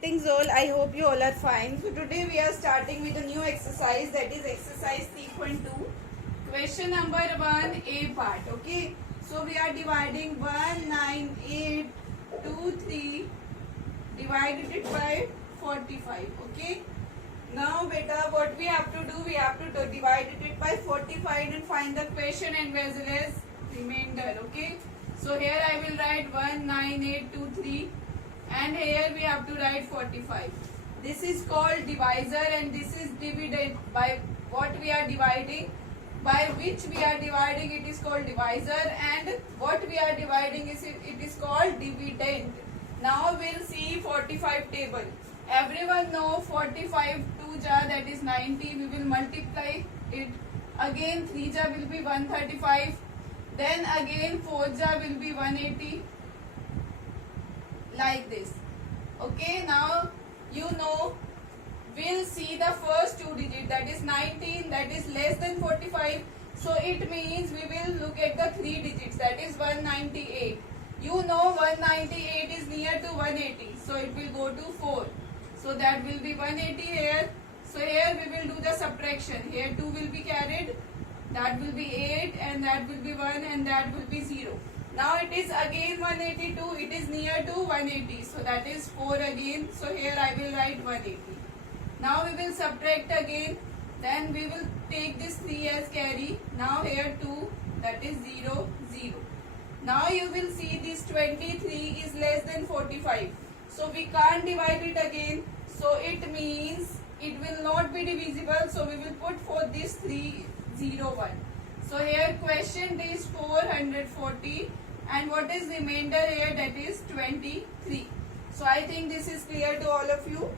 Greetings all. I hope you all are fine. So today we are starting with a new exercise, that is exercise 3.2. Question number 1, A part. Okay. So we are dividing 19823 divided it by 45. Okay. Now beta, what we have to do? We have to divide it by 45 and find the question and as well as remainder. Okay. So here I will write 19823 and here we have to write 45. This is called divisor and this is divided by what we are dividing. By which we are dividing, it is called divisor, and what we are dividing is it is called dividend. Now we'll see 45 table. Everyone know 45 2 ja, that is 90. We will multiply it. Again 3 ja will be 135. Then again 4 ja will be 180. Like this. Okay, now you know, we'll see the first two digits, that is 19, that is less than 45. So it means we will look at the three digits, that is 198. You know 198 is near to 180, so it will go to 4. So that will be 180 here. So here we will do the subtraction. Here 2 will be carried, that will be 8 and that will be 1 and that will be 0. Now it is again 182, it is near to 180, so that is 4 again. So here I will write 180. Now we will subtract again, then we will take this 3 as carry. Now here 2, that is 0, 0. Now you will see this 23 is less than 45. So we can't divide it again. So it means it will not be divisible. So we will put for this 301. So here quotient is 440 and what is remainder here, that is 23. So I think this is clear to all of you.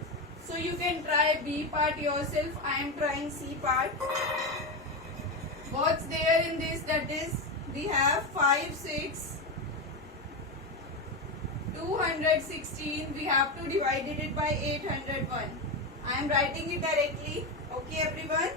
So you can try B part yourself. I am trying C part. What's there in this, that is we have 5, 6, 216. We have to divide it by 801. I am writing it directly. Okay everyone.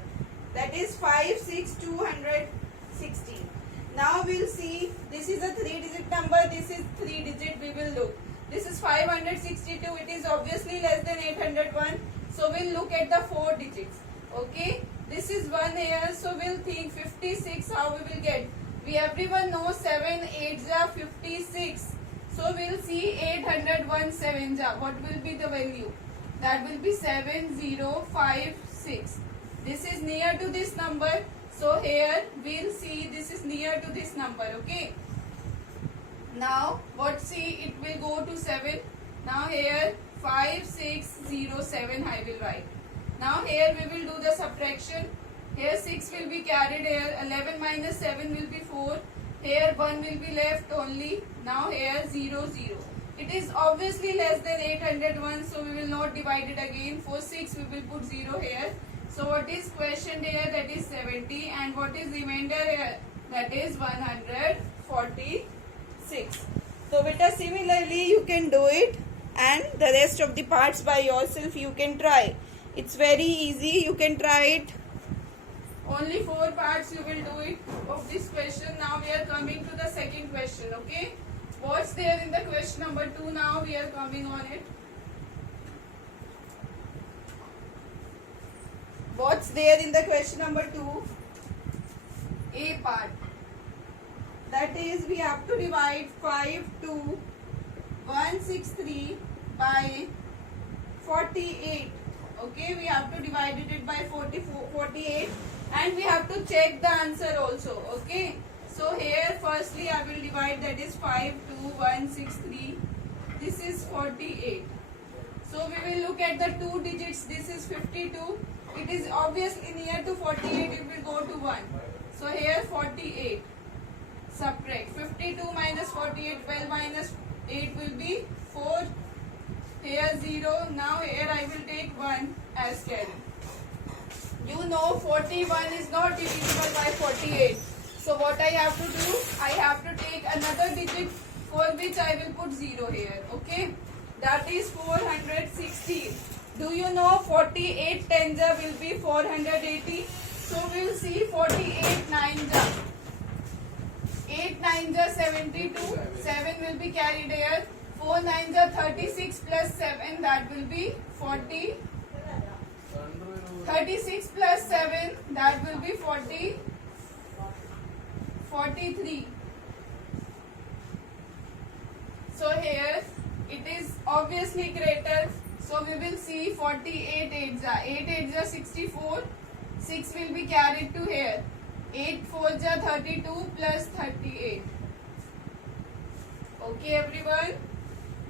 That is 5, 6, 216. Now we'll see, this is a 3-digit number, this is 3-digit, we will look. This is 562, it is obviously less than 801. So we'll look at the 4 digits. Okay, this is 1 here, so we'll think 56, how we will get? We everyone know 7 8 ja 56. So we'll see 801 7 ja. What will be the value? That will be 7056. This is near to this number. So here we'll see this is near to this number. Okay. Now what, see, it will go to 7. Now here 5607 I will write. Now here we will do the subtraction. Here 6 will be carried here. 11 minus 7 will be 4. Here 1 will be left only. Now here 0 0. It is obviously less than 801. So we will not divide it again. For 6 we will put 0 here. So what is quotient here, that is 70 and what is remainder here, that is 146. So beta, similarly you can do it and the rest of the parts by yourself you can try. It's very easy, you can try it. Only 4 parts you will do it of this question. Now we are coming to the second question. Okay, what's there in the question number 2? Now we are coming on it. What's there in the question number 2? A part. That is, we have to divide 52163 by 48. Okay, we have to divide it by 48 and we have to check the answer also. Okay, so here firstly I will divide, that is 52163. This is 48. So we will look at the 2 digits. This is 52. It is obviously near to 48, it will go to 1. So here 48. Subtract. 52 minus 48, 12 minus 8 will be 4. Here 0. Now here I will take 1 as carry. You know 41 is not divisible by 48. So what I have to do? I have to take another digit for which I will put 0 here. Okay. That is 416. Do you know 48 10 ja will be 480? So we will see 48 9 ja. 8 9 ja 72. 7 will be carried here. 4 9s are 36 plus 7, that will be 40. 36 plus 7, that will be 40. 43. So here it is obviously greater. So we will see 48 8s are 8 8s are 64. 6 will be carried to here. 8 4s are 32 plus 38. Okay everyone.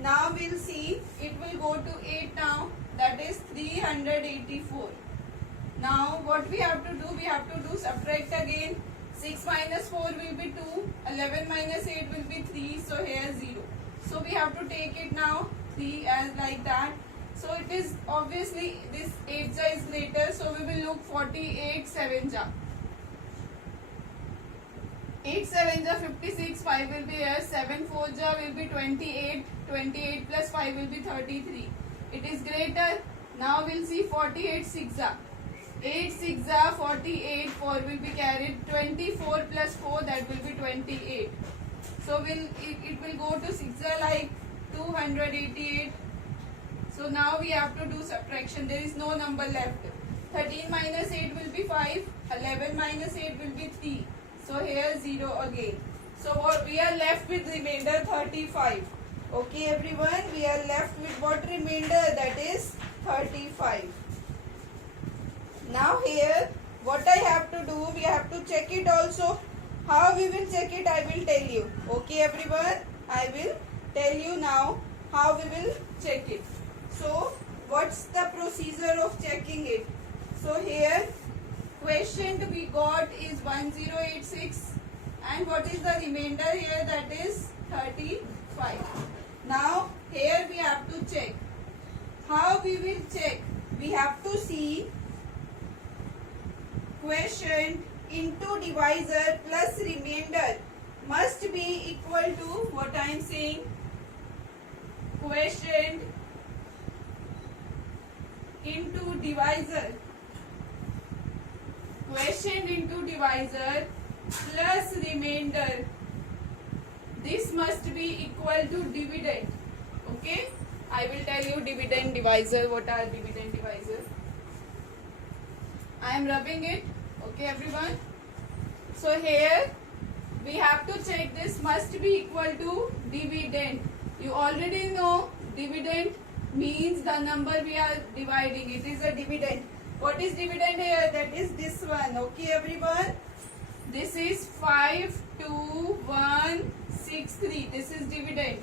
Now we'll see it will go to 8 now. That is 384. Now what we have to do? We have to do subtract again. 6 minus 4 will be 2. 11 minus 8 will be 3. So here 0. So we have to take it now 3 as like that. So it is obviously this 8 is greater. So we will look 48 7 ja. 8 7 ja 56. 5 will be here. 7 4 ja will be 28. 28 plus 5 will be 33. It is greater. Now we'll see 48 6 ja. 8 6 ja 48. 4 will be carried. 24 plus 4, that will be 28. So it will go to 6 ja like 288. So now we have to do subtraction. There is no number left. 13 minus 8 will be 5. 11 minus 8 will be 3. So here 0 again. So what we are left with remainder 35. Okay everyone, we are left with what remainder? That is 35. Now here what I have to do, we have to check it also. How we will check it, I will tell you. Okay everyone, I will tell you now how we will check it. So what's the procedure of checking it? So here quotient we got is 1086 and what is the remainder here? That is 35. Now here we have to check. How we will check? We have to see quotient into divisor plus remainder must be equal to what I am saying. Quotient into divisor. Quotient into divisor plus remainder. This must be equal to dividend. Okay, I will tell you dividend divisor. What are dividend divisor? I am rubbing it. Okay everyone. So here we have to check this must be equal to dividend. You already know dividend means the number we are dividing. It is a dividend. What is dividend here? That is this one. Okay everyone. This is 52163. This is dividend.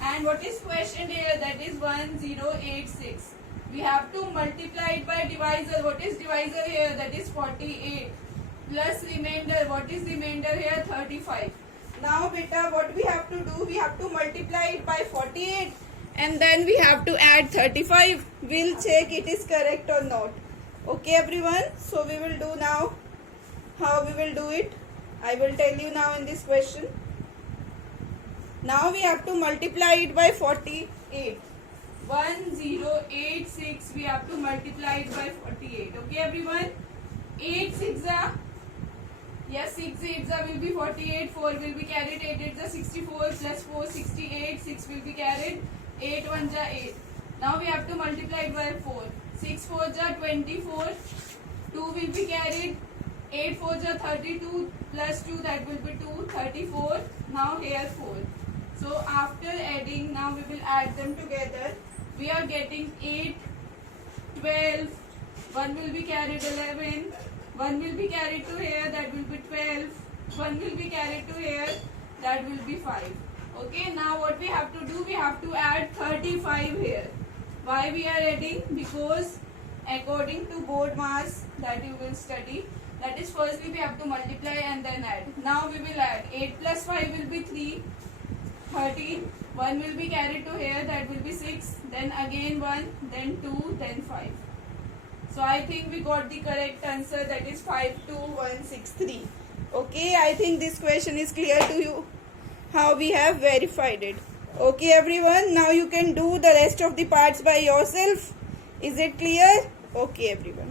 And what is quotient here? That is 1086. We have to multiply it by divisor. What is divisor here? That is 48. Plus remainder. What is remainder here? 35. Now beta, what we have to do? We have to multiply it by 48. And then we have to add 35. We'll check it is correct or not. Okay everyone. So we will do now. How we will do it? I will tell you now in this question. Now we have to multiply it by 48. 1086 we have to multiply it by 48. Okay everyone. 8 6 are, yes 6 8 are will be 48. 4 will be carried. 8 8 are 64 plus 4 68. 6 will be carried. 8 1 are 8. Now we have to multiply it by 4. 6 4 are 24. 2 will be carried. 8 4 are 32 plus 2, that will be 2. 34. Now here 4. So after adding, now we will add them together. We are getting 8, 12, 1 will be carried 11, 1 will be carried to here, that will be 12, 1 will be carried to here, that will be 5. Okay, now what we have to do, we have to add 35 here. Why we are adding? Because according to board mass that you will study, that is firstly we have to multiply and then add. Now we will add 8 plus 5 will be 3, 13, 1 will be carried to here, that will be 6, then again 1, then 2, then 5. So I think we got the correct answer, that is 52163. Okay, I think this question is clear to you how we have verified it. Okay everyone, now you can do the rest of the parts by yourself. Is it clear? Okay everyone.